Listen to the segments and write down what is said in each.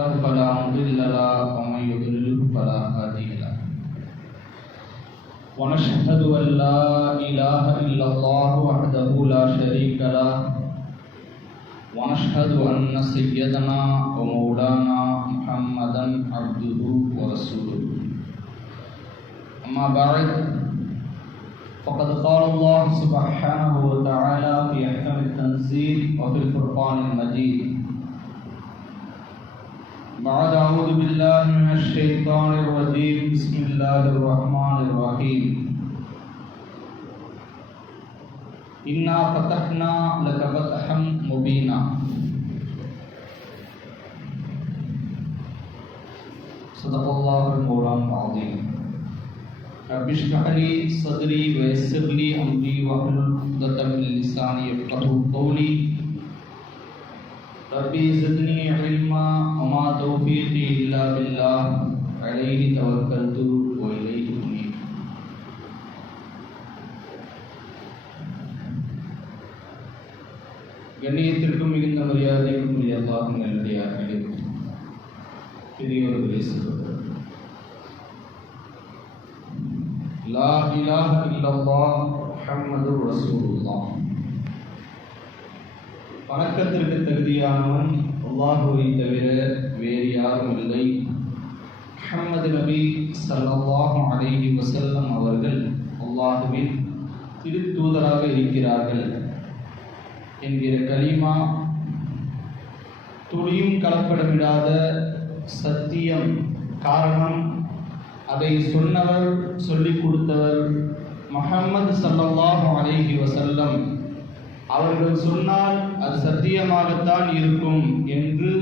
فلا مضل له ومن يضلل فلا هادي له. ونشهد أن لا إله إلا الله وحده لا شريك له. ونشهد أن سيدنا ومولانا محمدا عبده ورسوله. أما بعد فقد قال الله سبحانه وتعالى في أحكام التنزيل وفي الفرقان المجيد بعد أعوذ بالله من الشيطان الرجيم بسم الله الرحمن الرحيم إنا فتحنا لك فتحا مبينا صدق الله المولان العظيم رب اشرح لي صدري ويسر لي أمري واحلل عقدة من لساني يفقهوا قولي ربي زدني علما وما توفيقي إلا بالله عليه توكلت وإليه أنيب கண்ணியத்திற்கும் மிகுந்த மரியாதைக்கும் உரிய அல்லாஹும் நல்லடியார்களே பெரியவர்களே சொல்லுங்கள் லா இலாஹ இல்லல்லாஹ் முஹம்மதுர் ரசூலுல்லாஹ் வணக்கத்திற்கு தகுதியானவன் அல்லாஹுவை தவிர வேறு யாரும் இல்லை. முகமது நபி சல்லாஹு அலைஹி வசல்லம் அவர்கள் அல்லாஹுவின் திருத்தூதராக இருக்கிறார்கள் என்கிற கலிமா துளியும் கலப்படமிடாத சத்தியம் காரணம் அதை சொன்னவர் சொல்லிக் கொடுத்தவர் முகமது சல்லாஹு அலைஹி வசல்லம் அவர்கள் சொன்னால் அது சத்தியமாகத்தான் இருக்கும் என்று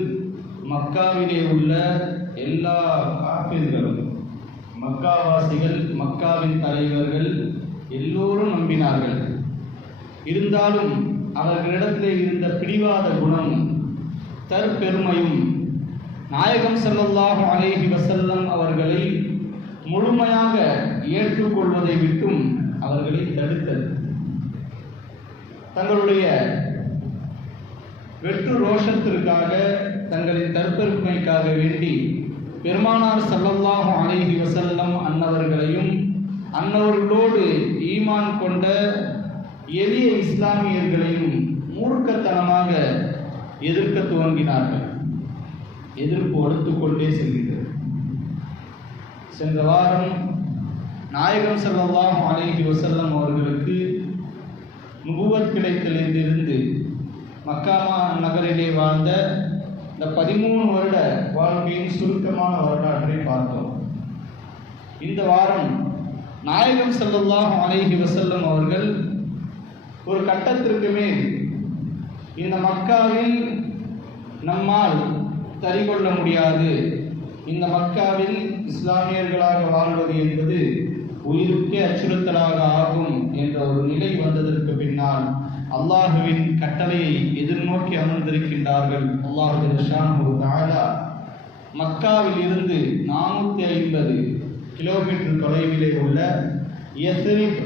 மக்காவிலே உள்ள எல்லா காப்பீர்களும் மக்காவாசிகள் மக்காவின் தலைவர்கள் எல்லோரும் நம்பினார்கள். இருந்தாலும் அவர்களிடத்தில் இருந்த பிடிவாத குணம் தற்பெருமையும் நாயகம் செல்லல்லாக அலேஹி வசல்லம் அவர்களை முழுமையாக ஏற்றுக்கொள்வதை விட்டும் அவர்களை தடுத்தது. தங்களுடைய வெற்று ரோஷத்திற்காக தங்களின் தற்பெருமைக்காக வேண்டி பெருமானார் ஸல்லல்லாஹு அலைஹி வசல்லம் அன்னவர்களையும் அன்னவர்களோடு ஈமான் கொண்ட எளிய இஸ்லாமியர்களையும் மூர்க்கத்தனமாக எதிர்க்க துவங்கினார்கள். எதிர்ப்பு வலுத்துக்கொண்டே செல்கிறது சென்ற வாரம் நாயகம் செல்லல்லாம் அலைஹி வசல்லம் அவர்களுக்கு நுபுவத் கிடைத்திலிருந்து மக்காமா நகரிலே வாழ்ந்த இந்த பதிமூணு வருட வாழ்க்கையின் சுருக்கமான வரலாற்றை பார்த்தோம். இந்த வாரம் நாயகம் செல்லல்லாம் அலைஹி வசல்லம் அவர்கள் ஒரு கட்டத்திற்கு மேல் இந்த மக்காவில் நம்மால் தறிகொள்ள முடியாது. இந்த மக்காவில் இஸ்லாமியர்களாக வாழ்வது என்பது உயிருக்கே அச்சுறுத்தலாக ஆகும் என்ற ஒரு நிலை வந்ததற்கு பின்னால் அல்லாஹுவின் கட்டளையை எதிர்நோக்கி அமர்ந்திருக்கின்றார்கள். அல்லாஹு ராஜா மக்காவில் இருந்து நானூற்றி ஐம்பது கிலோமீட்டர் தொலைவிலே உள்ள எஸ்ரிப்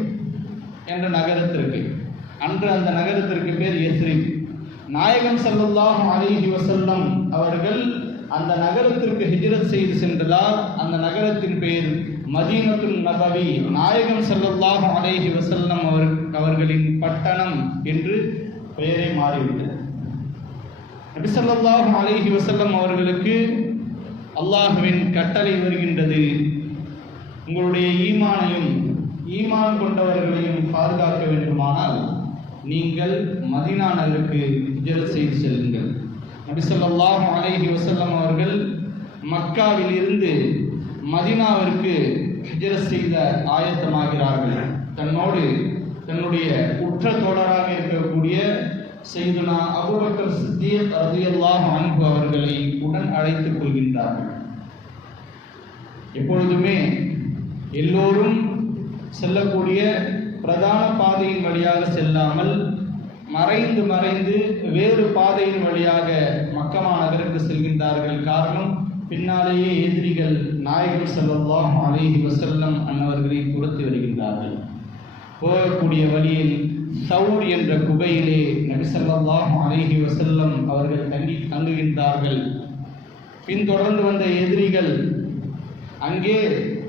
என்ற நகரத்திற்கு அன்று அந்த நகரத்திற்கு பேர் எஸ்ரிப் நாயகம் ஸல்லல்லாஹு அலிஹி வசல்லம் அவர்கள் அந்த நகரத்திற்கு ஹிஜ்ரத் செய்து சென்றதால் அந்த நகரத்தின் பெயர் மதீனத்துல் நபவி நாயகம் ஸல்லல்லாஹு அலைஹி வசல்லம் அவர் அவர்களின் பட்டணம் என்று பெயரை மாறிவிட்டது. நபி ஸல்லல்லாஹு அலைஹி அவர்களுக்கு அல்லாஹுவின் கட்டளை வருகின்றது. உங்களுடைய ஈமானையும் ஈமான் கொண்டவர்களையும் பாதுகாக்க வேண்டுமானால் நீங்கள் மதீனா நகருக்கு செய்து செல்லுங்கள். நபி ஸல்லல்லாஹு அலைஹி அவர்கள் மக்காவில் இருந்து மதீனாவிற்கு ஹிஜ்ரத் செய்த ஆயத்தமாகிறார்கள். தன்னோடு தன்னுடைய உற்ற தோழராக இருக்கக்கூடிய செய்துனா அபுபக்கர் சித்தியத் ரலியல்லாஹு அன்பு அவர்களை உடன் அழைத்துக் கொள்கின்றார்கள். எப்பொழுதுமே எல்லோரும் செல்லக்கூடிய பிரதான பாதையின் வழியாக செல்லாமல் மறைந்து மறைந்து வேறு பாதையின் வழியாக மக்கமா நகருக்கு செல்கின்றார்கள். காரணம் பின்னாலேயே எதிரிகள் நாயகம் ஸல்லல்லாஹு அலேஹி வசல்லம் அன்னவர்களை துரத்தி வருகின்றார்கள். போகக்கூடிய வழியில் சவுர் என்ற குகையிலே நபி அலேஹி வசல்லம் அவர்கள் தங்கி தங்குகின்றார்கள். பின்தொடர்ந்து வந்த எதிரிகள் அங்கே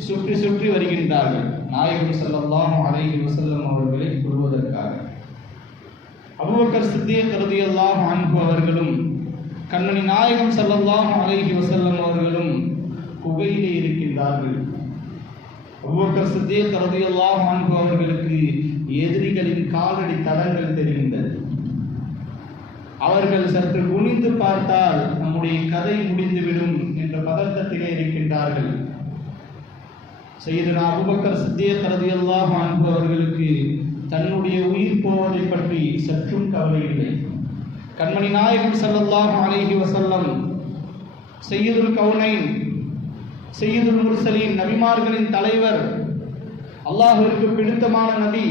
சுற்றி சுற்றி வருகின்றார்கள். நாயகம் ஸல்லல்லாஹு அலேஹி வசல்லம் அவர்களை கொள்வதற்காக அபுபக்கர் சித்திய கருதியெல்லாம் அன்பு அவர்களும் கண்மணி நாயகம் செல்லல்லாம் அழகி வசல்லம் அவர்களும் குகையிலே இருக்கின்றார்கள். அபூபக்கர் சித்திக் ரலியல்லாஹு அன்பு அவர்களுக்கு எதிரிகளின் காலடி தடங்கள் தெரிகின்றது அவர்கள் சற்று குனிந்து பார்த்தால் நம்முடைய கதை முடிந்துவிடும் என்ற பதட்டத்திலே இருக்கின்றார்கள். செய்தனா அபுபக்கர் சித்திக் ரலியல்லாஹு அன்பு அவர்களுக்கு தன்னுடைய உயிர் போவதை பற்றி சற்றும் கவலை இல்லை. கண்மணி நாயகம் செல்லல்லாம் அலைஹி வசல்லம் செய்யுதுல் கவுனைன் செய்யுதுல் முர்சலீன் நபிமார்களின் தலைவர் அல்லாஹுவிற்கு பிடித்தமான நபி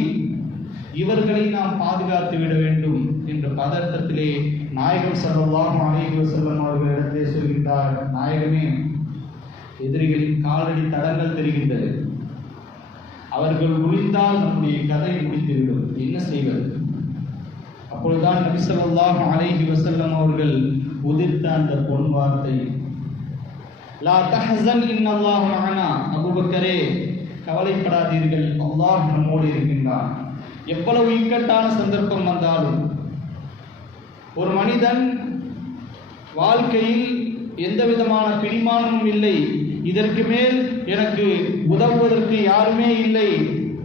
இவர்களை நாம் பாதுகாத்து விட வேண்டும் என்ற பதட்டத்திலே நாயகம் ஸல்லல்லாஹு அலைஹி வஸல்லம் அவர்களிடத்திலே சொல்கின்றார் நாயகமே எதிரிகளின் காலடி தடங்கள் தெரிகின்றது. அவர்கள் முடிந்தால் நம்முடைய கதை முடிந்துவிடும். என்ன செய்வது? அப்பொழுதுதான் நபிசல்லாஹ் அலைஹி வசல்லம் அவர்கள் உதிர்த்த அந்த பொன் வார்த்தை. லா தஹசன் இன்னல்லாஹ் மஅனா. அபூபக்கரே கவலைப்படாதீர்கள். அல்லாஹ் நம்மோடு இருக்கின்றான். எவ்வளவு இக்கட்டான சந்தர்ப்பம் வந்தாலும் ஒரு மனிதன் வாழ்க்கையில் எந்த விதமான பிடிமானமும் இல்லை. இதற்கு மேல் எனக்கு உதவுவதற்கு யாருமே இல்லை.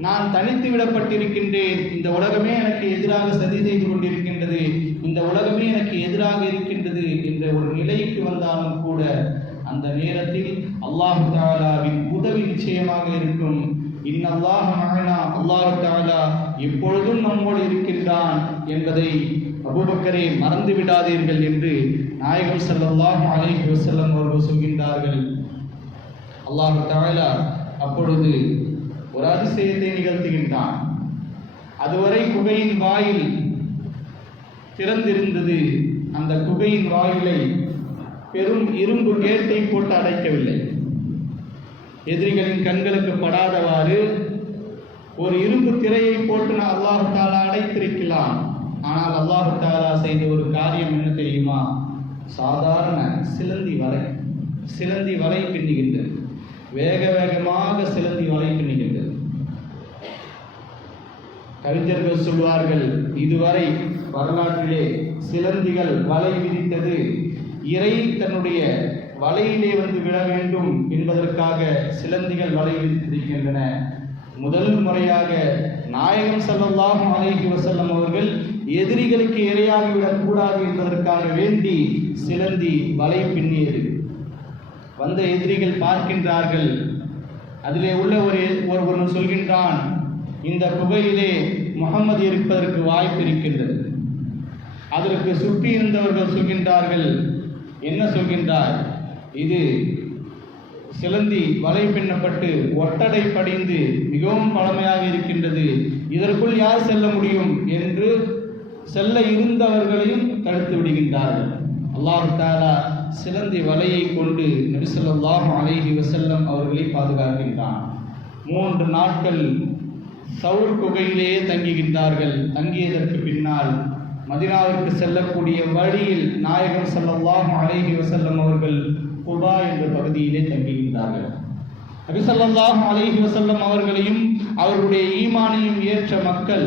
நான் தனித்து விடப்பட்டிருக்கின்றேன். இந்த உலகமே எனக்கு எதிராக சதி செய்து கொண்டிருக்கின்றது. இந்த உலகமே எனக்கு எதிராக இருக்கின்றது என்ற ஒரு நிலைக்கு வந்தாலும் கூட அந்த நேரத்தில் அல்லாஹு தாலாவின் உதவி நிச்சயமாக இருக்கும். இன்னல்லாஹ் மகனா அல்லாஹு தாலா எப்பொழுதும் நம்மோடு இருக்கின்றான் என்பதை அபூபக்கரை மறந்து விடாதீர்கள் என்று நாயகம் ஸல்லல்லாஹு அலைஹி வசல்லம் அவர்கள் சொல்கின்றார்கள். அல்லாஹ் தாலா அப்பொழுது ஒரு அதிசயத்தை நிகழ்த்துகின்றான். அதுவரை குகையின் வாயில் திறந்திருந்தது அந்த குகையின் வாயிலை பெரும் இரும்பு கேட்டை போட்டு அடைக்கவில்லை. எதிரிகளின் கண்களுக்கு படாதவாறு ஒரு இரும்பு திரையை போட்டு நான் அல்லாஹு தாலா அடைத்திருக்கலாம். ஆனால் அல்லாஹு தாலா செய்த ஒரு காரியம் என்ன தெரியுமா? சாதாரண சிலந்தி வலை. சிலந்தி வலை பின்னுகின்றது. வேக வேகமாக சிலந்தி வலை பின்னுகின்றது. கவிஞர்கள் சொல்வார்கள் இதுவரை வரலாற்றிலே சிலந்திகள் வலை விதித்தது இறை தன்னுடைய வலையிலே வந்து விழ வேண்டும் என்பதற்காக சிலந்திகள் வலை விதித்திருக்கின்றன முதல் முறையாக நாயகம் செல்லலாம் அலைகி வசல்லம் அவர்கள் எதிரிகளுக்கு இரையாகிவிடக் கூடாது என்பதற்காக வேண்டி சிலந்தி வலை பின்னியது. வந்த எதிரிகள் பார்க்கின்றார்கள். அதிலே உள்ள ஒரு ஒருவன் சொல்கின்றான் இந்த குகையிலே முகம்மது இருப்பதற்கு வாய்ப்பு இருக்கின்றது. அதற்கு சுற்றி இருந்தவர்கள் சொல்கின்றார்கள். என்ன சொல்கின்றார்? இது சிலந்தி வலை பின்னப்பட்டு ஒட்டடை படிந்து மிகவும் பழமையாக இருக்கின்றது. இதற்குள் யார் செல்ல முடியும் என்று செல்ல இருந்தவர்களையும் தடுத்து விடுகின்றார்கள். அல்லாஹு தாலா சிலந்தி வலையை கொண்டு நபிசல்லாஹு அலைஹி வசல்லம் அவர்களை பாதுகாக்கின்றான். மூன்று நாட்கள் சவுர் குகையிலேயே தங்குகின்றார்கள். தங்கியதற்கு பின்னால் மதினாவிற்கு செல்லக்கூடிய வழியில் நாயகம் ஸல்லல்லாஹு அலைஹி வசல்லம் அவர்கள் குபா என்ற பகுதியிலே தங்குகின்றார்கள். நபி ஸல்லல்லாஹு அலைஹி வஸல்லம் அவர்களையும் அவர்களுடைய ஈமானையும் ஏற்ற மக்கள்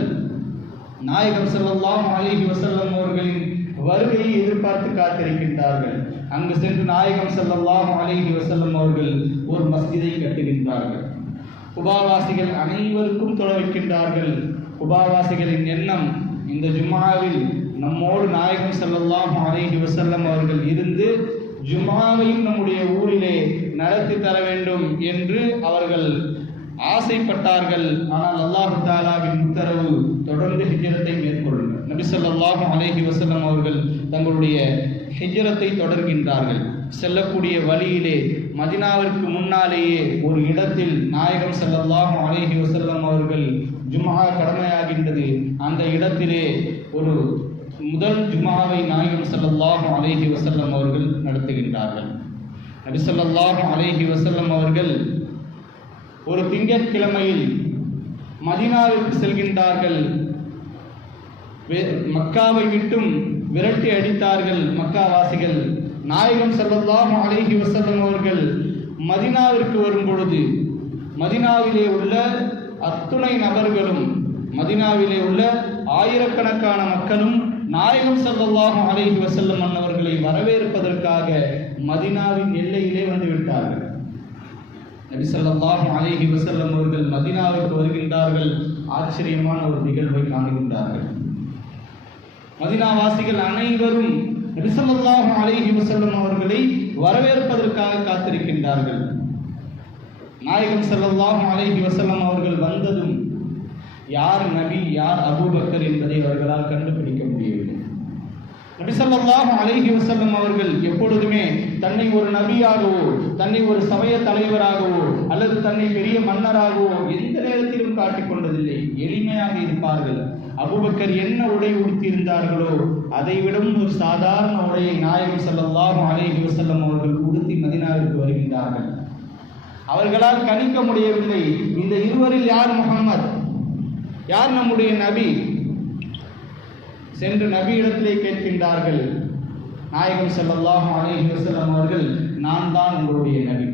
நாயகம் செல்லலாம் அலைஹி வசல்லம் அவர்களின் வருகையை எதிர்பார்த்து காத்திருக்கின்றார்கள். அங்கு சென்று நாயகம் ஸல்லல்லாஹு அலைஹி வசல்லம் அவர்கள் ஒரு மஸ்ஜிதை கட்டுகின்றார்கள். உபாவாசிகள் அனைவருக்கும் தொழ வைக்கின்றார்கள். எண்ணம் இந்த ஜுமாவில் நம்மோடு நாயகம் செல்லலாம் அலைஹி வசல்லம் அவர்கள் இருந்து ஜுமாவையும் நம்முடைய ஊரிலே நடத்தி தர வேண்டும் என்று அவர்கள் ஆசைப்பட்டார்கள். ஆனால் அல்லாஹு தாலாவின் உத்தரவு தொடர்ந்து ஹிஜரத்தை மேற்கொள்ளுங்கள். நபி ஸல்லல்லாஹு அலைஹி வஸல்லம் அவர்கள் தங்களுடைய ஹிஜரத்தை தொடர்கின்றார்கள். செல்லக்கூடிய வழியிலே மதினாவிற்கு முன்னாலேயே ஒரு இடத்தில் நாயகம் ஸல்லல்லாஹு அலைஹி வசல்லம் அவர்கள் ஜும்ஆ கடமையாகின்றது. அந்த இடத்திலே ஒரு முதல் ஜுமாவை நாயகம் ஸல்லல்லாஹு அலைஹி வசல்லம் அவர்கள் நடத்துகின்றார்கள். நபி ஸல்லல்லாஹு வசல்லம் அவர்கள் ஒரு திங்கட்கிழமையில் மதினாவிற்கு செல்கின்றார்கள். மக்காவை விட்டும் விரட்டி அடித்தார்கள் மக்காவாசிகள். நாயகம் செல்லல்லாம் அழகி வசல்லம் அவர்கள் மதினாவிற்கு வரும் பொழுது மதினாவிலே உள்ள அத்துணை நபர்களும் மதினாவிலே உள்ள ஆயிரக்கணக்கான மக்களும் நாயகம் ஸல்லல்லாஹு அழகி வசல்லம் அன்னவர்களை வரவேற்பதற்காக மதினாவின் எல்லையிலே வந்து விட்டார்கள். நபி ஸல்லல்லாஹு அலைஹி வசல்லம் அவர்கள் மதினாவிற்கு வருகின்றார்கள். ஆச்சரியமான ஒரு நிகழ்வை காணுகின்றார்கள். மதினாவாசிகள் அனைவரும் நபி ஸல்லல்லாஹு அலைஹி வஸல்லம் அவர்களை வரவேற்பதற்காக காத்திருக்கின்றார்கள். நாயகம் ஸல்லல்லாஹு அலைஹி வசல்லம் அவர்கள் வந்ததும் யார் நபி யார் அபூபக்கர் என்பதை அவர்களால் கண்டுபிடிக்க முடியவில்லை. நபி ஸல்லல்லாஹு அலைஹி அவர்கள் எப்பொழுதுமே தன்னை ஒரு நபியாகவோ தன்னை ஒரு சமய தலைவராகவோ அல்லது தன்னை பெரிய மன்னராகவோ எந்த நேரத்திலும் காட்டிக் கொண்டதில்லை. எளிமையாக இருப்பார்கள். அபுபக்கர் என்ன உடை உடுத்தியிருந்தார்களோ அதைவிடவும் ஒரு சாதாரண உடையை நாயகம் செல்லலாம் அலேஹி வசல்லம் அவர்கள் உடுத்தி மதினாவிற்கு வருகின்றார்கள். அவர்களால் கணிக்க முடியவில்லை. இந்த இருவரில் யார் முகம்மது? யார் நம்முடைய நபி? சென்று நபியிடத்திலே கேட்கின்றார்கள் நாயகம் செல்லலாம் அலேஹி வசல்லம் அவர்கள் நான் தான் உங்களுடைய நபி.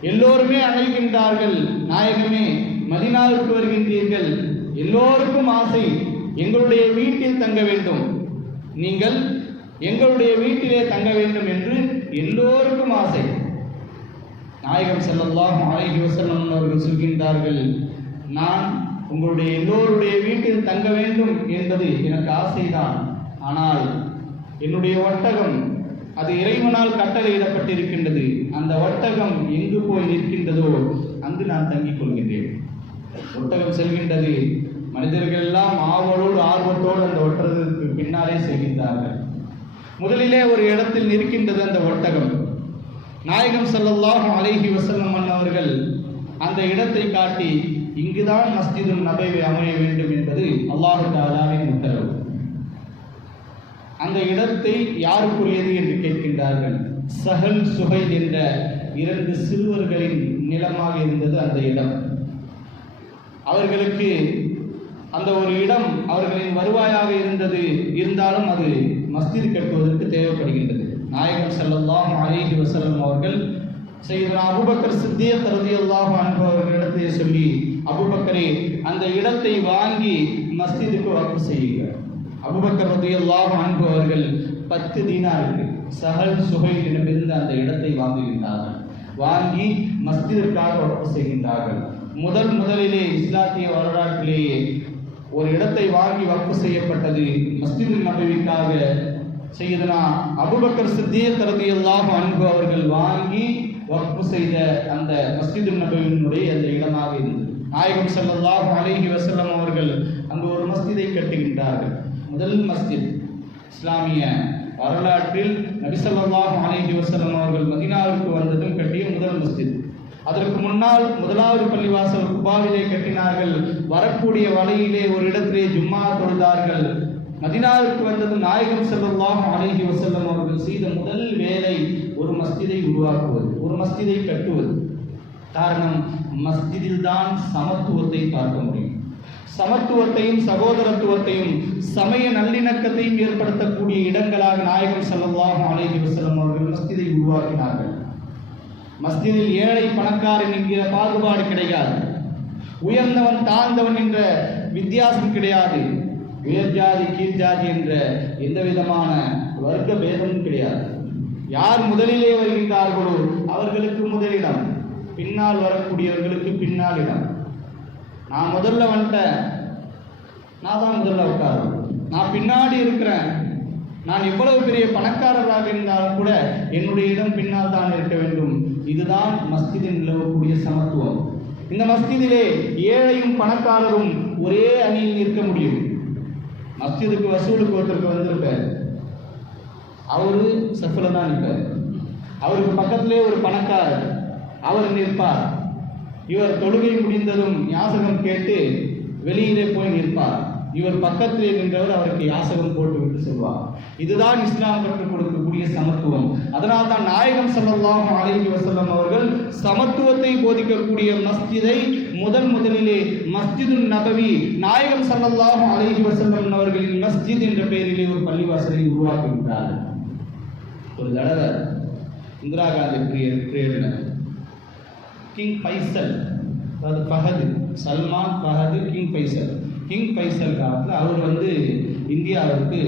எல்லோருமே அழைக்கின்றார்கள் நாயகமே மதினாவிற்கு வருகின்றீர்கள். எல்லோருக்கும் ஆசை எங்களுடைய வீட்டில் தங்க வேண்டும். நீங்கள் எங்களுடைய வீட்டிலே தங்க வேண்டும் என்று எல்லோருக்கும் ஆசை. நாயகம் செல்லல்லாம் அலைஹி வஸல்லம் அவர்கள் சொல்கின்றார்கள் நான் உங்களுடைய எல்லோருடைய வீட்டில் தங்க வேண்டும் என்பது எனக்கு ஆசைதான். ஆனால் என்னுடைய ஒட்டகம் அது இறைவனால் கட்டளையிடப்பட்டிருக்கின்றது. அந்த ஒட்டகம் எங்கு போய் நிற்கின்றதோ அங்கு நான் தங்கிக் கொள்கின்றேன். ஒட்டகம் செல்கின்றது மனிதர்கள் எல்லாம் ஆவலோடு ஆர்வத்தோடு அந்த ஒட்டகத்திற்கு பின்னாலே செல்கின்றார்கள். முதலிலே ஒரு இடத்தில் நிற்கின்றது அந்த ஒட்டகம். நாயகம் ஸல்லல்லாஹு அழகி வஸல்லம் அவர்கள் அந்த இடத்தை காட்டி இங்குதான் மஸ்ஜிதும் நபைவை அமைய வேண்டும் என்பது அல்லாஹு தஆலாவின் உத்தரவு. அந்த இடத்தை யாருக்குரியது என்று கேட்கின்றார்கள். சஹல் சுகை என்ற இரண்டு சிறுவர்களின் நிலமாக இருந்தது அந்த இடம். அவர்களுக்கு அந்த ஒரு இடம் அவர்களின் வருவாயாக இருந்தது. இருந்தாலும் அது மஸ்தித் கட்டுவதற்கு தேவைப்படுகின்றது. நாயகம் செல்லல்லாம் அலிஹி வசலம் அவர்கள் செய்தனா அபுபக்கர் சித்தியக் ரலியல்லாஹு அல்லாஹ் இடத்தை சொல்லி அபுபக்கரே அந்த இடத்தை வாங்கி மஸ்திதுக்கு வாக்கு செய்யுங்க. அபுபக்கர் ரதி அல்லாஹ் அன்பவர்கள் பத்து தீனாருக்கு சஹல் சுஹைலிடமிருந்து அந்த இடத்தை வாங்குகின்றார்கள். வாங்கி மஸ்ஜிதிற்காக வக்ஃப் செய்கின்றார்கள். முதல் முதலிலே இஸ்லாத்திய வரலாற்றிலேயே ஒரு இடத்தை வாங்கி வக்ஃப் செய்யப்பட்டது. மஸ்ஜிது நபவிக்காக செய்தனா அபுபக்கர் சித்தியக் எல்லாம் அன்பு அவர்கள் வாங்கி வக்ஃப் செய்த அந்த மஸ்ஜிது நபவியினுடைய அந்த இடமாக இருந்தது. நாயகம் ஸல்லல்லாஹு அலேஹி வசல்லம் அவர்கள் அங்கு ஒரு மஸ்ஜிதை கட்டுகின்றார்கள். முதல் மஸ்ஜித் இஸ்லாமிய வரலாற்றில் நபிசல்லாஹ் அலேஹி வசல்லம் அவர்கள் மதினாவிற்கு வந்ததும் கட்டிய முதல் மஸ்ஜித். அதற்கு முன்னால் முதலாவது பள்ளிவாசல் குபாவிலே கட்டினார்கள். வரக்கூடிய வழியிலே ஒரு இடத்திலே ஜும்மா தொழுதார்கள். மதினாவிற்கு வந்தது நாயகம் ஸல்லல்லாஹு அழகி வசல்லம் அவர்கள் செய்த முதல் வேலை ஒரு மஸ்ஜிதை உருவாக்குவது ஒரு மஸ்ஜிதை கட்டுவது. காரணம் மஸ்ஜிதில் தான் சமத்துவத்தை பார்க்க முடியும். சமத்துவத்தையும் சகோதரத்துவத்தையும் சமய நல்லிணக்கத்தையும் ஏற்படுத்தக்கூடிய இடங்களாக நாயகம் ஸல்லல்லாஹு அழகி வசல்லம் அவர்கள் மஸ்திதை உருவாக்கினார்கள். மஸ்ஜிதில் ஏழை பணக்காரன் என்கிற பாகுபாடு கிடையாது. உயர்ந்தவன் தாழ்ந்தவன் என்ற வித்தியாசம் கிடையாது. உயர் ஜாதி கீழ் ஜாதி என்ற எந்த விதமான வர்க்க பேதமும் கிடையாது. யார் முதலிலே வருகின்றார்களோ அவர்களுக்கு முதலிடம். பின்னால் வரக்கூடியவர்களுக்கு பின்னால் இடம் நான் முதல்ல வந்துட்டேன். நான் தான் முதல்ல உட்காரணும் நான் பின்னாடி இருக்கிறேன். நான் எவ்வளவு பெரிய பணக்காரராக இருந்தாலும் கூட என்னுடைய இடம் பின்னால் தான் இருக்க வேண்டும். இதுதான் மஸ்ஜிதில் நிலவக்கூடிய சமத்துவம். இந்த மஸ்ஜிதிலே ஏழையும் பணக்காரரும் ஒரே அணியில் நிற்க முடியும். மஸ்ஜிதுக்கு வசூலுக்கு ஒருத்தருக்கு வந்திருப்பார். அவரு சஃபில் தான் நிற்பார். அவருக்கு பக்கத்திலே ஒரு பணக்காரர். அவர் நிற்பார். இவர் தொழுகை முடிந்ததும் யாசகம் கேட்டு வெளியிலே போய் நிற்பார். இவர் பக்கத்திலே நின்றவர் அவருக்கு யாசகம் போட்டு விட்டு செல்வார். இதுதான் இஸ்லாம் கற்றுக் கொடுக்கக்கூடிய சமத்துவம். அதனால் தான் நாயகம் செல்லலாம் அழகி வசல்லம் அவர்கள் சமத்துவத்தை போதிக்கக்கூடிய மஸ்ஜிதை முதல் முதலிலே மஸ்ஜிது நபவி நாயகம் செல்லலாம் அழகி வசல்லம் அவர்களின் மஸ்ஜித் என்ற பெயரிலே ஒரு பள்ளிவாசலை உருவாக்குகின்றார் ஒரு தடவை இந்திரா காந்தி பிரியர் கிங் பைசல் அதாவது Fahad Salman Fahad king Faisal. King Faisal காலத்தில் அவர் வந்து இந்தியாவிற்கு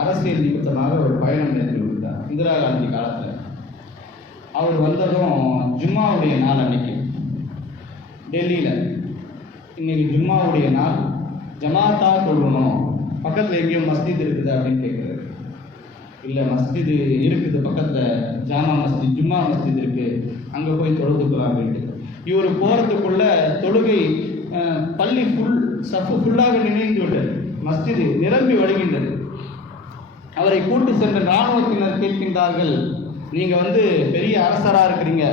அரசியல் நிமித்தமாக ஒரு பயணம் மேற்கொண்டிருந்தார் இந்திரா காந்தி காலத்தில். அவர் வந்ததும் ஜும்மாவுடைய நாள் அன்னைக்கு டெல்லியில். இன்னைக்கு ஜும்மாவுடைய நாள். ஜமாத்தா தொழுகணும் பக்கத்தில் எங்கேயும் மஸ்ஜித் இருக்குது அப்படின்னு கேட்குறாரு இல்லை மஸ்ஜிது இருக்குது பக்கத்தில். ஜாமா மஸ்ஜித் ஜும்மா மஸ்ஜித் இருக்குது அங்கே போய் தொழுதுக்கலாம் அப்படின்ட்டு. இவர் போகிறதுக்குள்ள தொழுகை பள்ளி ஃபுல் சஃபு ஃபுல்லாக நினைந்து விட்டது. மஸ்ஜிது நிரம்பி வருகின்றது அவரை கூட்டு சென்ற இராணுவத்தினர் கேட்கின்றார்கள் நீங்கள் வந்து பெரிய அரசராக இருக்கிறீங்க.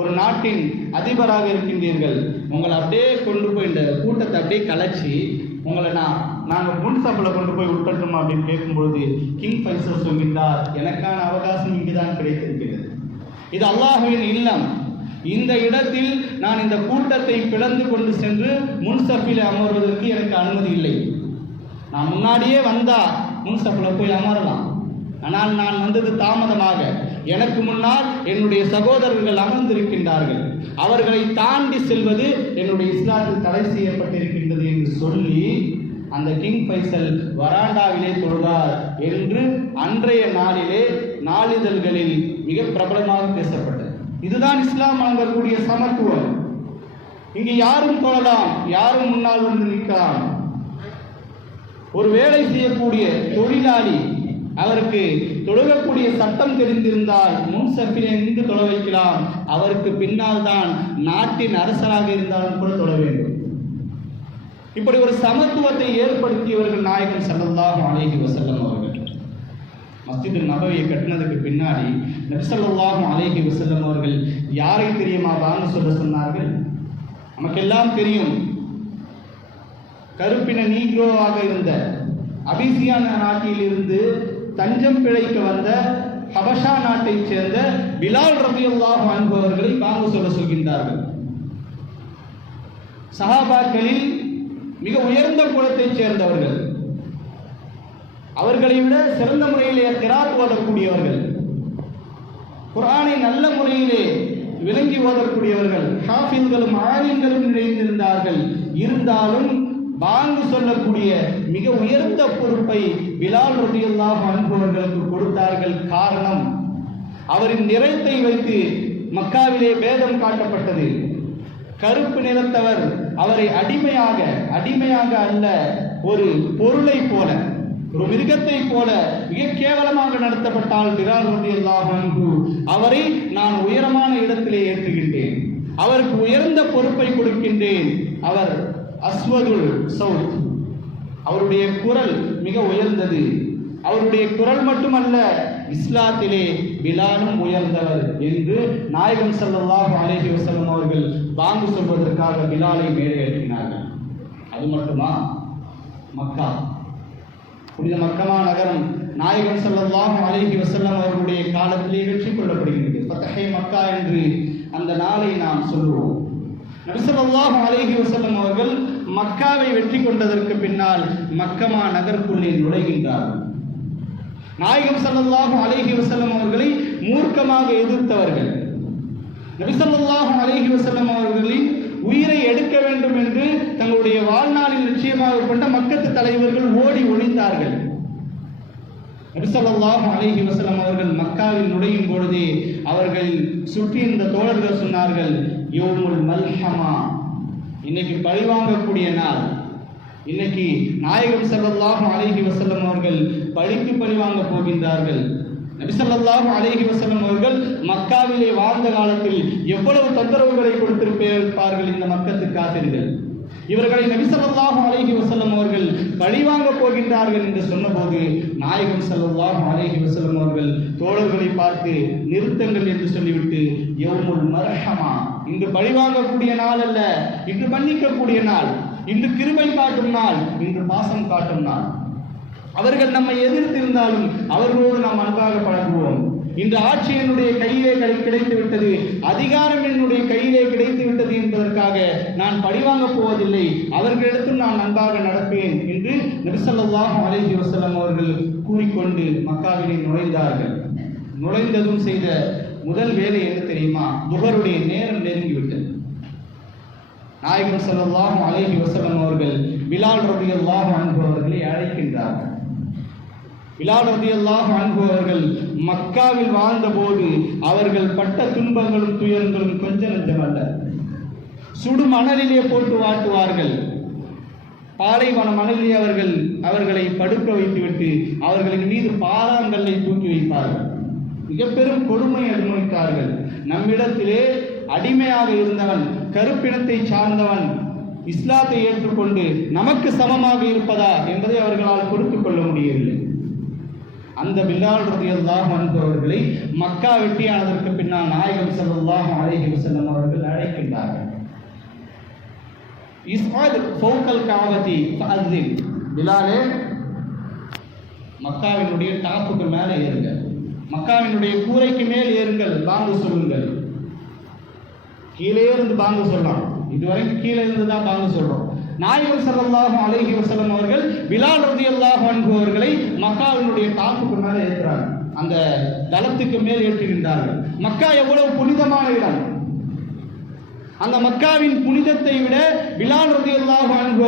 ஒரு நாட்டின் அதிபராக இருக்கின்றீர்கள். உங்களை அப்படியே கொண்டு போய் இந்த கூட்டத்தை அப்படியே கலைச்சி உங்களை நான் நாங்கள் முன்சபில் கொண்டு போய் விட்டட்டுமா அப்படின்னு கேட்கும்பொழுது கிங் பைசர் சொல்கின்றார் எனக்கான அவகாசம் இங்கு தான் கிடைத்திருக்கிறது. இது அல்லாஹுவின் இல்லம். இந்த இடத்தில் நான் இந்த கூட்டத்தை பிளந்து கொண்டு சென்று முன்சஃபில் அமர்வதற்கு எனக்கு அனுமதி இல்லை. நான் முன்னாடியே வந்தா முன்சஃபில் போய் அமரலாம். ஆனால் நான் வந்தது தாமதமாக. எனக்கு முன்னால் என்னுடைய சகோதரர்கள் அமர்ந்திருக்கின்றார்கள். அவர்களை தாண்டி செல்வது என்னுடைய இஸ்லாத்தில் தடை செய்யப்பட்டிருக்கின்றது என்று சொல்லி அந்த கிங் பைசல் வராண்டாவிலே தொழுதார் என்று அன்றைய நாளிலே நாளிதழ்களில் மிக பிரபலமாக பேசப்பட்டது. இதுதான் இஸ்லாம் வழங்கக்கூடிய சமத்துவம். இங்கு யாரும் தொழலாம் யாரும் முன்னால் வந்து நிற்கலாம். ஒரு வேலை செய்யக்கூடிய தொழிலாளி அவருக்கு தொழுகக்கூடிய சட்டம் தெரிந்திருந்தால் முன் சப்பினை நின்று தொழ வைக்கலாம்? அவருக்கு பின்னால் தான் நாட்டின் அரசராக இருந்தாலும் கூட தொழ வேண்டும். இப்படி ஒரு சமத்துவத்தை ஏற்படுத்தியவர்கள் நாயகன் ஸல்லல்லாஹு அழகி வசல்லம் அவர்கள் மஸ்ஜிது நபவியை கட்டினதுக்கு பின்னாடி நபி ஸல்லல்லாஹு அலைஹி வஸல்லம் அவர்கள் யாரை தெரியுமா வாங்க சொல்ல சொன்னார்கள்? நமக்கெல்லாம் தெரியும். கருப்பின நீக்ரோவாக இருந்த அபிசியான நாட்டில் இருந்து தஞ்சம் பிழைக்க வந்த ஹபஷா நாட்டைச் சேர்ந்த பிலால் ரபியுல்லாஹ் அன்பவர்களை வாங்க சொல்ல சொல்கின்றார்கள். சஹாபாக்களில் மிக உயர்ந்த குலத்தைச் சேர்ந்தவர்கள். அவர்களை விட சிறந்த முறையிலே கிராத் ஓதக்கூடியவர்கள். குரானை நல்ல முறையிலே விளங்கி ஓதக்கூடியவர்கள். ஹாஃபில்களும் ஆலிம்களும் நிறைந்திருந்தார்கள் இருந்தாலும் பாங்கு சொல்லக்கூடிய மிக உயர்ந்த பொறுப்பை விலால் ரதியுல்லாஹ் அன்பவர்களுக்கு கொடுத்தார்கள் காரணம் அவரின் நிறத்தை வைத்து மக்காவிலே பேதம் காட்டப்பட்டது. கருப்பு நிறத்தவர் அவரை அடிமையாக அடிமையாக அல்ல ஒரு பொருளை போல. ஒரு மிருகத்தை போல மிக கேவலமாக நடத்தப்பட்டால் பிறார் ரலியல்லாஹு அவரை நான் உயரமான இடத்திலே ஏற்றுகின்றேன். அவருக்கு உயர்ந்த பொறுப்பை கொடுக்கின்றேன். அவர் அஸ்வதுல் சவுத் அவருடைய குரல் மிக உயர்ந்தது. அவருடைய குரல் மட்டுமல்ல இஸ்லாத்திலே பிலாலும் உயர்ந்தவர் என்று நாயகம் ஸல்லல்லாஹு அலைஹி வசலம் அவர்கள் பாங்கு சொல்வதற்காக பிலாலை மேலே ஏற்றினார்கள். அது மட்டுமா? மக்கா. புனித மக்கமா நகரம் நாயகம் ஸல்லல்லாஹு அழகி வசல்லம் அவர்களுடைய காலத்திலே வெற்றி கொள்ளப்படுகிறது பத்தகை மக்கா என்று அந்த நாளை நாம் சொல்லுவோம். நபி அழகி வசல்லம் அவர்கள் மக்காவை வெற்றி கொண்டதற்கு பின்னால் மக்கமா நகருக்குள்ளே நுழைகின்றார்கள். நாயகம் ஸல்லல்லாஹு அழகி வசல்லம் அவர்களை மூர்க்கமாக எதிர்த்தவர்கள். நபி அழகி வசல்லம் அவர்களின் உயிரை எடுக்க வேண்டும் என்று தங்களுடைய வாழ்நாளில் நிச்சயமாக கொண்ட மக்கத்து தலைவர்கள் ஓடி ஒளிந்தார்கள். நபி ஸல்லல்லாஹு அலைஹி அவர்கள் மக்காவில் நுழையும் பொழுதே அவர்கள் சுற்றி இந்த தோழர்கள் சொன்னார்கள் யோமுல் மல்ஹமா இன்னைக்கு பழிவாங்கக்கூடிய நாள். இன்னைக்கு நாயகம் ஸல்லல்லாஹு அலைஹி வசல்லம் அவர்கள் பழிக்கு பழிவாங்க போகின்றார்கள். நபி அலேஹி வசலம் அவர்கள் மக்காவிலே வாழ்ந்த காலத்தில் எவ்வளவு தொந்தரவுகளை கொடுத்திருப்பார்கள் இந்த மக்கத்து காசிர்கள் இவர்களை நபி அலேஹி வசலம் அவர்கள் பழிவாங்க போகின்றார்கள் என்று சொன்னபோது நாயகம் ஸல்லல்லாஹு அலேஹி வசலம் அவர்கள் தோழர்களை பார்த்து நிறுத்தங்கள் என்று சொல்லிவிட்டு எவ்வளவு மரகமா இன்று பழிவாங்கக்கூடிய நாள் அல்ல இன்று மன்னிக்கக்கூடிய நாள் இன்று கிருமை காட்டும் நாள் இன்று பாசம் காட்டும் நாள். அவர்கள் நம்மை எதிர்த்திருந்தாலும் அவர்களோடு நாம் அன்பாக பழகுவோம். இந்த ஆட்சி என்னுடைய கையிலே கிடைத்து விட்டது அதிகாரம் என்னுடைய கையிலே கிடைத்து விட்டது என்பதற்காக நான் பழிவாங்க போவதில்லை. அவர்களிடத்தும் நான் அன்பாக நடப்பேன் என்று நபிசல்லாஹு அலைஹி வசலம் அவர்கள் கூறிக்கொண்டு மக்காவிலே நுழைந்தார்கள். நுழைந்ததும் செய்த முதல் வேலை என்ன தெரியுமா? துகருடைய நேரம் நெருங்கிவிட்டது. நாயகம் ஸல்லல்லாஹு அலைஹி வசலம் அவர்கள் பிலால் ரலியல்லாஹு அன்ஹு அவர்களை அழைக்கின்றார்கள் பிலால் ரலியல்லாஹு அன்ஹு அவர்கள் மக்காவில் வாழ்ந்தபோது அவர்கள் பட்ட துன்பங்களும் துயரங்களும் கொஞ்சம் நஞ்சமல்ல சுடு மணலிலே போட்டு வாட்டுவார்கள். பாலைவன மணலிலே அவர்கள் அவர்களை படுக்க வைத்துவிட்டு அவர்களின் மீது பாறாங்கல்லை தூக்கி வைப்பார்கள். மிக பெரும் கொடுமை அனுபவித்தார்கள். நம்மிடத்திலே அடிமையாக இருந்தவன் கருப்பினத்தை சார்ந்தவன் இஸ்லாத்தை ஏற்றுக்கொண்டு நமக்கு சமமாக இருப்பதா என்பதை அவர்களால் பொறுத்துக் கொள்ள முடியவில்லை. அந்த பில்லால் ரதியல்லாஹு அன்ஹு அவர்களை மக்கா வெட்டியானதற்கு பின்னால் நாயகம் ஸல்லல்லாஹு அழகி வஸல்லம் அவர்கள் அழைக்கின்றார்கள். இஸ்ஆத் ஃபௌகல் காவதி அதில் பிலாலே மக்காவினுடைய டாப்புக்கு மேலே ஏறுங்க. மக்காவினுடைய கூரைக்கு மேல் ஏறுங்கள் பாங்கு சொல்லுங்கள். கீழே இருந்து பாங்கு சொல்லலாம். இதுவரைக்கும் கீழே இருந்து தான் பாங்கு சொல்கிறோம் நாயகம் ஸல்லல்லாஹு அலைஹி வசலம் அவர்கள் பிலால் ரதி அல்லாஹ் அவர்களை மக்காவினுடைய தாக்கு மேலே ஏற்றுறாங்க அந்த தளத்துக்கு மேல் ஏற்றுகின்றார்கள். மக்கா எவ்வளவு புனிதமான இடம். அந்த மக்காவின் புனிதத்தை விட பிலால் ரலியல்லாஹு அன்ஹு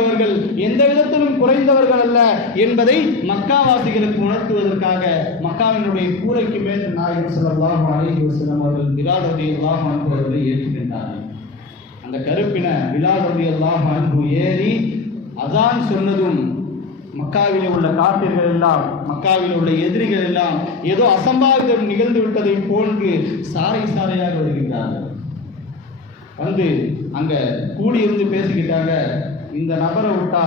எந்த விதத்திலும் குறைந்தவர்கள் அல்ல என்பதை மக்காவாசிகளுக்கு உணர்த்துவதற்காக மக்காவினுடைய கூரைக்கு மேல் நாயகம் ஸல்லல்லாஹு அலைஹி வசலம் அவர்கள் பிலால் ரதி அல்லாஹ் அவர்களை ஏற்றுகின்றார்கள். அந்த கருப்பின பிலால் ரலியல்லாஹு அன்பு ஏறி அதான் சொன்னதும் மக்காவிலே உள்ள காப்பீர்கள் எல்லாம் மக்காவில் உள்ள எதிரிகள் எல்லாம் ஏதோ அசம்பாவிதம் நிகழ்ந்து விட்டதை போன்று சாரை சாரையாக வருகின்றார்கள். வந்து அங்க கூடி இருந்து பேசிக்கிட்டாங்க இந்த நபரை விட்டா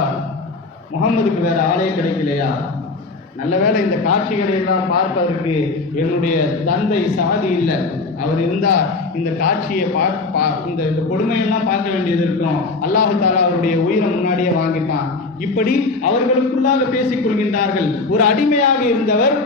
முகமதுக்கு வேற ஆளே கிடைக்கலையா? நல்ல வேளை இந்த காட்சிகளை எல்லாம் பார்ப்பதற்கு என்னுடைய தந்தை சாதி இல்லை. அவர் இருந்தா இந்த காட்சியை பா இந்த இந்த கொடுமையெல்லாம் பார்க்க வேண்டியது இருக்கும் அல்லாஹு தாலா அவருடைய உயிரை முன்னாடியே வாங்கிட்டான். இப்படி அவர்களுக்குள்ளாக பேசிக் கொள்கின்றார்கள். ஒரு அடிமையாக இருந்தவர்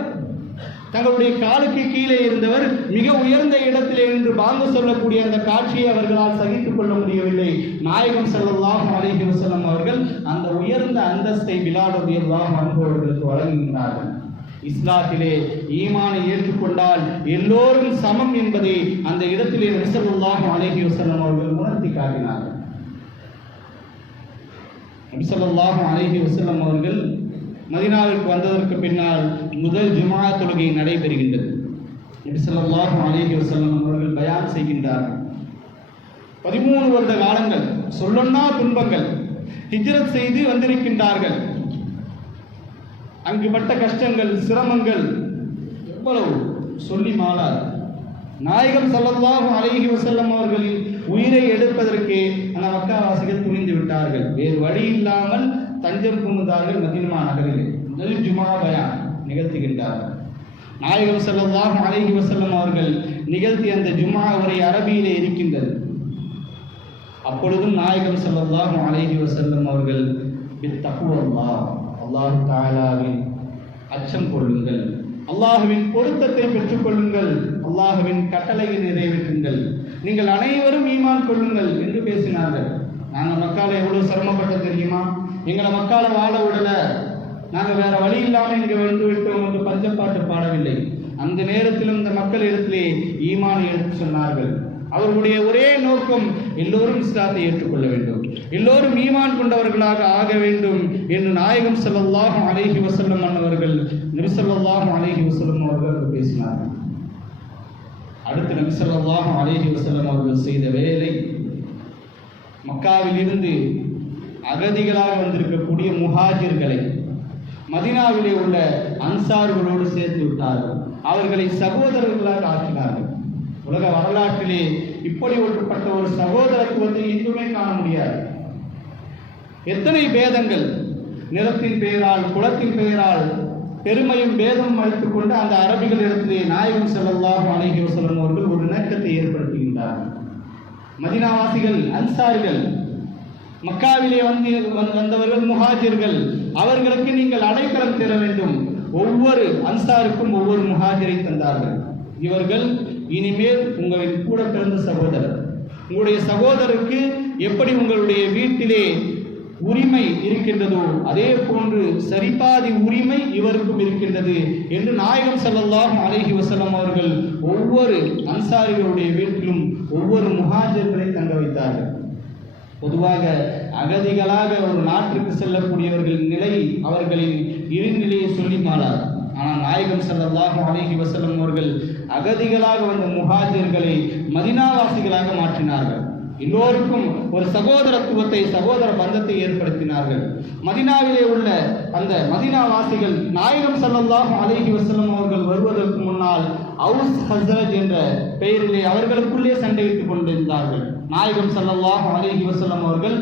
தங்களுடைய காலுக்கு கீழே இருந்தவர் மிக உயர்ந்த இடத்திலே என்று பாங்கு சொல்லக்கூடிய அந்த காட்சியை அவர்களால் சகித்துக் கொள்ள முடியவில்லை. நாயகம் செல்லலாம் அலைஹி வசலம் அவர்கள் அந்த உயர்ந்த அந்தஸ்தை விழாடுவதாக அன்பு அவர்களுக்கு வழங்குகின்றார்கள். இஸ்லாத்திலே ஈமானை ஏற்றுக்கொண்டால் எல்லோரும் சமம் என்பதை அந்த இடத்திலே நபி ஸல்லல்லாஹு அலைஹி அவர்கள் உணர்த்தி காட்டினார்கள். நபி அலஹி வசல்லம் அவர்கள் மதினாவிற்கு வந்ததற்கு பின்னால் முதல் ஜுமா தொழுகை நடைபெறுகின்றது. நபி அலஹி வசல்லம் அவர்கள் பயான் செய்கின்றார்கள். பதிமூணு வருட காலங்கள் சொல்லொன்னா துன்பங்கள் ஹிஜ்ரத் செய்து வந்திருக்கின்றார்கள். அங்கு பட்ட கஷ்டங்கள் சிரமங்கள் எவ்வளவு? சொல்லி மாளார். நாயகம் ஸல்லல்லாஹு அழகி வஸல்லம் அவர்களின் உயிரை எடுப்பதற்கு அந்த மக்காவாசிகள் துணிந்து விட்டார்கள். வேறு வழி இல்லாமல் தஞ்சம் புகுந்தார்கள் மதினமா நகரிலே. முதல் ஜுமா பயான் நிகழ்த்துகின்றார்கள் நாயகம் ஸல்லல்லாஹு அழகி செல்லும் அவர்கள் நிகழ்த்திய அந்த ஜுமா உரை அரபியிலே இருக்கின்றது. அப்பொழுதும் நாயகம் ஸல்லல்லாஹு அழகி வஸல்லம் அவர்கள் பித்தகுவல்லாஹ் அல்லாஹ் தாலாவின் அச்சம் கொள்ளுங்கள். அல்லாஹுவின் பொருத்தத்தை பெற்றுக்கொள்ளுங்கள். அல்லாஹுவின் கட்டளையை நிறைவேற்றுங்கள். நீங்கள் அனைவரும் ஈமான் கொள்ளுங்கள் என்று பேசினார்கள். நாங்கள் மக்கால எவ்வளவு சிரமப்பட்ட தெரியுமா? எங்களை மக்கால வாழ விடல. நாங்கள் வேற வழி இல்லாமல் இங்கே வந்து விட்டோம் என்று பஞ்சப்பாட்டு பாடவில்லை. அந்த நேரத்திலும் இந்த மக்கள் இடத்திலே ஈமான் எடுத்து சொன்னார்கள். அவர்களுடைய ஒரே நோக்கம் எல்லோரும் இஸ்லாத்தை ஏற்றுக்கொள்ள வேண்டும். எல்லோரும் ஈமான் கொண்டவர்களாக ஆக வேண்டும் என்று நாயகம் செல்லல்லாகும் அழகி வசல்லம் அன்னவர்கள் நபி அழகி வசல்லம் அவர்கள் பேசினார்கள். அடுத்து நபி அழகி வசல்லம் அவர்கள் செய்த வேலை மக்காவில் இருந்து அகதிகளாக வந்திருக்கக்கூடிய முஹாஜிர்களை மதீனாவிலே உள்ள அன்சார்களோடு சேர்த்து விட்டார்கள். அவர்களை சகோதரர்களாக ஆக்கினார்கள். உலக வரலாற்றிலே இப்படி ஒன்றுபட்ட ஒரு சகோதரத்துவத்தை இன்றுமே காண முடியாது. எத்தனை பேதங்கள்? நிறத்தின் பெயரால் குலத்தின் பெயரால் பெருமையும் பேதம் அழைத்துக் கொண்டு அந்த அரபிகள் இடத்திலே நாயகம் செல்லலாம் அலைஹி வஸல்லம் அவர்கள் ஒரு இணக்கத்தை ஏற்படுத்துகின்றார்கள் மதினாவாசிகள் அன்சாரிகள் மக்காவிலே வந்து வந்தவர்கள் முஹாஜிர்கள் அவர்களுக்கு நீங்கள் அடைக்கலம் தர வேண்டும். ஒவ்வொரு அன்சாருக்கும் ஒவ்வொரு முகாஜரை தந்தார்கள். இவர்கள் இனிமேல் உங்களின் கூட பிறந்த சகோதரர். உங்களுடைய சகோதரருக்கு எப்படி உங்களுடைய வீட்டிலே உரிமை இருக்கின்றதோ அதே போன்று சரிபாதி உரிமை இவருக்கும் இருக்கின்றது என்று நாயகம் ஸல்லல்லாஹு அலைஹி வசலம் அவர்கள் ஒவ்வொரு அன்சாரிகளுடைய வீட்டிலும் ஒவ்வொரு முகாஜர்களை தங்க வைத்தார்கள். பொதுவாக அகதிகளாக ஒரு நாட்டிற்கு செல்லக்கூடியவர்களின் நிலை அவர்களின் இருநிலையை சொல்லி மாறார் ஆனால் நாயகம் ஸல்லல்லாஹு அலைஹி வசலம் அவர்கள் அகதிகளாக வந்த முகாஜர்களை மதினாவாசிகளாக மாற்றினார்கள். எல்லோருக்கும் ஒரு சகோதரத்துவத்தை சகோதர பந்தத்தை ஏற்படுத்தினார்கள். மதினாவிலே உள்ள அந்த மதினாவாசிகள் நாயகம் ஸல்லல்லாஹு அலைகி வசலம் அவர்கள் வருவதற்கு முன்னால் அவுஸ் ஹசரத் என்ற பெயரிலே அவர்களுக்குள்ளே சண்டையிட்டுக் கொண்டிருந்தார்கள். நாயகம் ஸல்லல்லாஹு அலைகி வசலம் அவர்கள்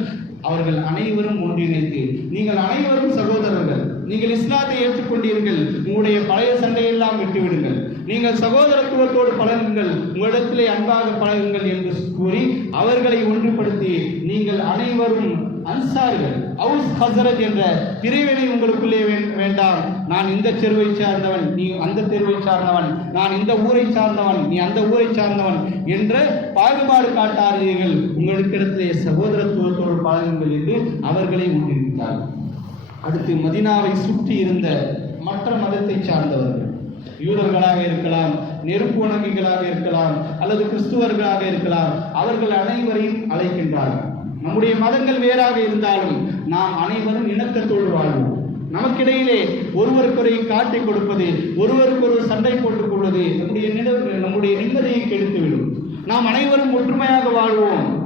அவர்கள் அனைவரும் ஒன்றிணைத்து நீங்கள் அனைவரும் சகோதரர்கள் நீங்கள் இஸ்லாத்தை ஏற்றுக்கொண்டீர்கள் உங்களுடைய பழைய சண்டையெல்லாம் விட்டுவிடுங்கள். நீங்கள் சகோதரத்துவத்தோடு பழகுங்கள் உங்களிடத்திலே அன்பாக பழகுங்கள் என்று கூறி அவர்களை ஒன்றுபடுத்தி நீங்கள் அனைவரும் அன்சார்கள். அவுஸ் ஹசரத் என்ற பிரிவினை உங்களுக்குள்ளே வே- வேண்டாம். நான் இந்த தெருவை சார்ந்தவன் நீ அந்த தெருவை சார்ந்தவன் நான் இந்த ஊரை சார்ந்தவன் நீ அந்த ஊரை சார்ந்தவன் என்ற பாகுபாடு காட்டாதீர்கள். உங்களுக்கிடத்திலே சகோதரத்துவத்தோடு பழகுங்கள் என்று அவர்களை ஒன்றிணைத்தார்கள் அடுத்து மதினாவை சுற்றி இருந்த மற்ற மதத்தை சார்ந்தவர்கள். யூதர்களாக இருக்கலாம் நெருப்பு வணங்கிகளாக இருக்கலாம் அல்லது கிறிஸ்துவர்களாக இருக்கலாம் அவர்கள் அனைவரையும் அழைக்கின்றார்கள். நம்முடைய மதங்கள் வேறாக இருந்தாலும் நாம் அனைவரும் இணக்கத்தோடு வாழ்வோம். நமக்கிடையிலே ஒருவருக்கொரு காட்டிக் கொடுப்பது ஒருவருக்கொருவர் சண்டை போட்டுக் கொள்வது நம்முடைய நம்முடைய நிம்மதியை கெடுத்துவிடும். நாம் அனைவரும் ஒற்றுமையாக வாழ்வோம்.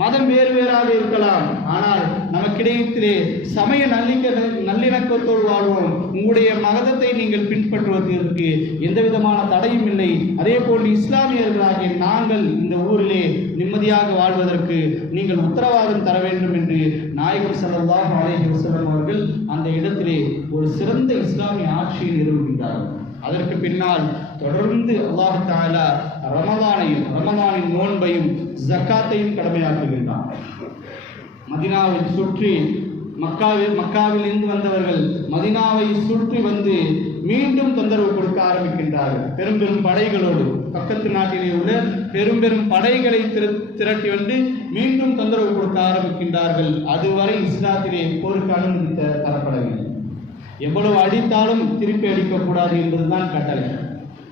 மதம் வேறு வேறாக இருக்கலாம். ஆனால் நமக்கிடையத்திலே சமய நல்லிக்க நல்லிணக்கத்தோடு வாழ்வோம். உங்களுடைய மதத்தை நீங்கள் பின்பற்றுவதற்கு எந்த விதமான தடையும் இல்லை. அதே போன்று இஸ்லாமியர்களாகிய நாங்கள் இந்த ஊரிலே நிம்மதியாக வாழ்வதற்கு நீங்கள் உத்தரவாதம் தர வேண்டும் என்று நாயகம் ஸல்லல்லாஹு அலைஹி அவர்கள் அந்த இடத்திலே ஒரு சிறந்த இஸ்லாமிய ஆட்சியை நிறுவுகின்றார்கள். அதற்கு பின்னால் தொடர்ந்து அல்லாஹ் தாலா ரமதானையும் ரமதானின் நோன்பையும் ஜக்காத்தையும் கடமையாக்குகின்றான். மதினாவை சுற்றி மக்காவில் மக்காவில் இருந்து வந்தவர்கள் மதினாவை சுற்றி வந்து மீண்டும் தொந்தரவு கொடுக்க ஆரம்பிக்கின்றார்கள். பெரும் பெரும் படைகளோடு பக்கத்து நாட்டிலே உள்ள பெரும் பெரும் படைகளை திரட்டி வந்து மீண்டும் தொந்தரவு கொடுக்க ஆரம்பிக்கின்றார்கள். அதுவரை இஸ்லாத்திலே போருக்கு அனுமதி த- தரப்படவில்லை. எவ்வளவு அடித்தாலும் திருப்பி அடிக்கக்கூடாது என்பதுதான் கட்டளை.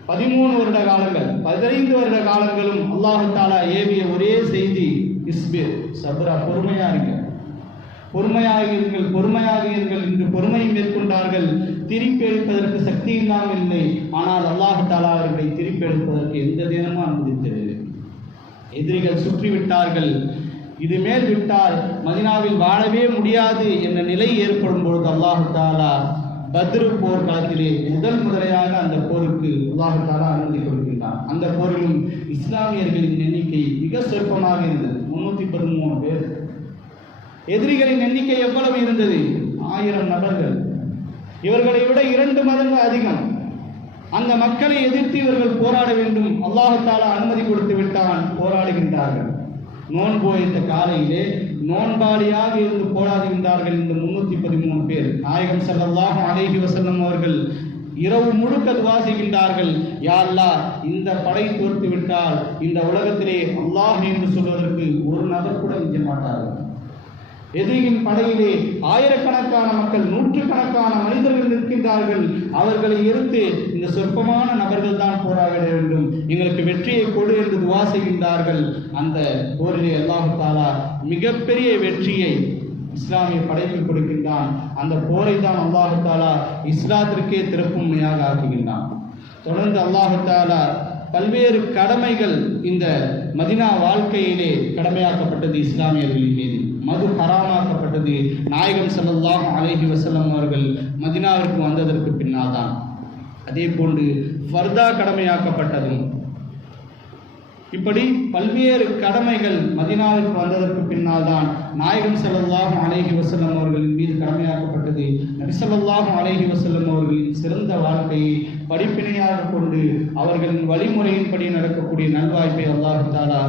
பதிமூணு வருட காலங்கள் பதினைந்து வருட காலங்களும் அல்லாஹு தாலா ஏவிய ஒரே செய்தி இஸ்பிர் சபுரா பொறுமையா இருங்க. பொறுமையாக இருங்கள் பொறுமையாக இருங்கள் என்று பொறுமையை மேற்கொண்டார்கள். திருப்பி எடுப்பதற்கு சக்தி இல்லாமல் இல்லை. ஆனால் அல்லாஹு தாலா அவர்களை திருப்பி எடுப்பதற்கு எந்த தினமும் அனுமதித்தது எதிரிகள் சுற்றி விட்டார்கள் இது மேல் விட்டால் மதினாவில் வாழவே முடியாது என்ற நிலை ஏற்படும் பொழுது அல்லாஹு தாலா பத்ரு போர் காலத்திலே முதல் முதலையாக அந்த போருக்கு அல்லாஹு அனுமதி கொடுக்கின்றார் அந்த போரிலும் இஸ்லாமியர்களின் எண்ணிக்கை மிக சொற்பமாக இருந்தது. முன்னூற்றி பதிமூணு பேர். எதிரிகளின் எண்ணிக்கை எவ்வளவு இருந்தது? ஆயிரம் நபர்கள். இவர்களை விட இரண்டு மடங்கு அதிகம். அந்த மக்களை எதிர்த்து இவர்கள் போராட வேண்டும். அல்லாஹு அனுமதி கொடுத்து விட்டான். போராடுகின்றார்கள். நோன்பு வைத்த காலையிலே நோன்பாளியாக இருந்து போராடுகின்றார்கள் இந்த பதிமூணு பேர். நாயகம் ஸல்லல்லாஹு அலேஹி வசல்லம் அவர்கள் இரவு முழுக்க துவா செய்கின்றார்கள். யா இந்த படை தோர்த்து விட்டால் இந்த உலகத்திலே அல்லாஹ் என்று சொல்வதற்கு ஒரு நபர் கூட மிஞ்ச மாட்டார்கள் எதிரியின் படையிலே ஆயிரக்கணக்கான மக்கள் நூற்றுக்கணக்கான மனிதர்கள் நிற்கின்றார்கள். அவர்களை எதிர்த்து இந்த சொற்பமான நபர்கள் தான் போராட வேண்டும். எங்களுக்கு வெற்றியை கொடு என்று துவா செய்கின்றார்கள். அந்த போரிலே அல்லாஹு தாலா மிகப்பெரிய வெற்றியை இஸ்லாமிய படைக்கு கொடுக்கின்றான். அந்த போரை தான் அல்லாஹத்தாலா இஸ்லாத்திற்கே திறப்புமையாக ஆக்குகின்றான். தொடர்ந்து அல்லாஹத்தாலா பல்வேறு கடமைகள் இந்த மதினா வாழ்க்கையிலே கடமையாக்கப்பட்டது இஸ்லாமியர்களின் மீது. மது ஹராமாக்கப்பட்டது. நாயகம் ஸல்லல்லாஹு அலைஹி வஸல்லம் அவர்கள் மதினாவிற்கு வந்ததற்கு பின்னால் தான் அதே போன்று ஃபர்தா கடமையாக்கப்பட்டதும். இப்படி பல்வேறு கடமைகள் மதினாவிற்கு வந்ததற்கு பின்னால் தான் நாயகம் ஸல்லல்லாஹு அலைஹி வசல்லம் அவர்களின் மீது கடமையாக்கப்பட்டது. நபி ஸல்லல்லாஹு வசல்லம் அவர்களின் சிறந்த வாழ்க்கையை படிப்பினையாக கொண்டு அவர்களின் வழிமுறையின்படி நடக்கக்கூடிய நல்வாய்ப்பை அல்லாஹு தாலா